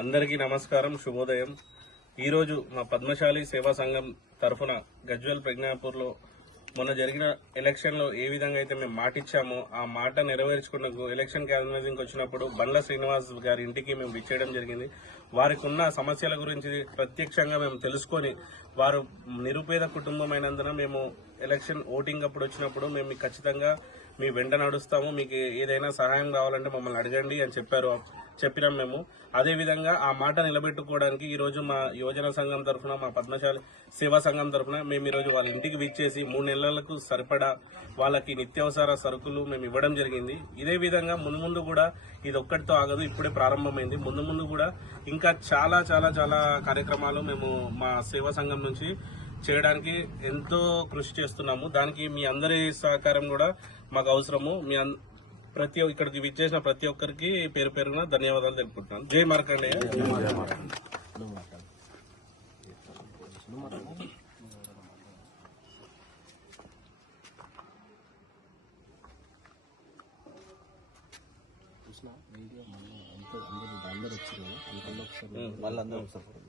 అందరికీ నమస్కారం శుభోదయం. ఈరోజు మా పద్మశాలి సేవా సంఘం తరఫున గజ్వెల్ ప్రజ్ఞాపూర్లో మొన్న జరిగిన ఎలక్షన్లో ఏ విధంగా అయితే మేము మాట ఇచ్చామో ఆ మాట నెరవేర్చుకున్నకు ఎలక్షన్ క్యాన్వసింగ్ వచ్చినప్పుడు బండ్ల శ్రీనివాస్ గారి ఇంటికి మేము విచ్చేయడం జరిగింది. వారికి ఉన్న సమస్యల గురించి ప్రత్యక్షంగా మేము తెలుసుకొని వారు నిరుపేద కుటుంబమైనందున మేము ఎలక్షన్ ఓటింగ్ అప్పుడు వచ్చినప్పుడు మేము ఖచ్చితంగా మీ వెంట నడుస్తాము మీకు ఏదైనా సహాయం కావాలంటే మమ్మల్ని అడగండి అని చెప్పారు. చెప్పినాం మేము. అదే విధంగా ఆ మాట నిలబెట్టుకోవడానికి ఈరోజు మా యువజన సంఘం తరఫున మా పద్మశాలి సేవా సంఘం తరఫున మేము ఈరోజు వాళ్ళ ఇంటికి విచ్చేసి మూడు నెలలకు సరిపడా వాళ్ళకి నిత్యావసర సరుకులు మేము ఇవ్వడం జరిగింది. ఇదే విధంగా ముందు ముందు కూడా ఇది ఒక్కటితో ఆగదు ఇప్పుడే ప్రారంభమైంది. ముందు ముందు కూడా ఇంకా చాలా చాలా చాలా కార్యక్రమాలు మేము మా సేవా సంఘం నుంచి చేయడానికి ఎంతో కృషి చేస్తున్నాము. దానికి మీ అందరి సహకారం కూడా మాకు అవసరము. మీ ప్రతి ఒ- ఇక్కడికి విచ్చేసిన ప్రతి ఒక్కరికి పేరు పేరున ధన్యవాదాలు తెలుపుతున్నాను జై మార్కండేయ చూసిన వీడియో మన ఎంత అందరూ అందరూ వచ్చారు అందుకని ఒకసారి వాళ్ళందరూ ఒకసారి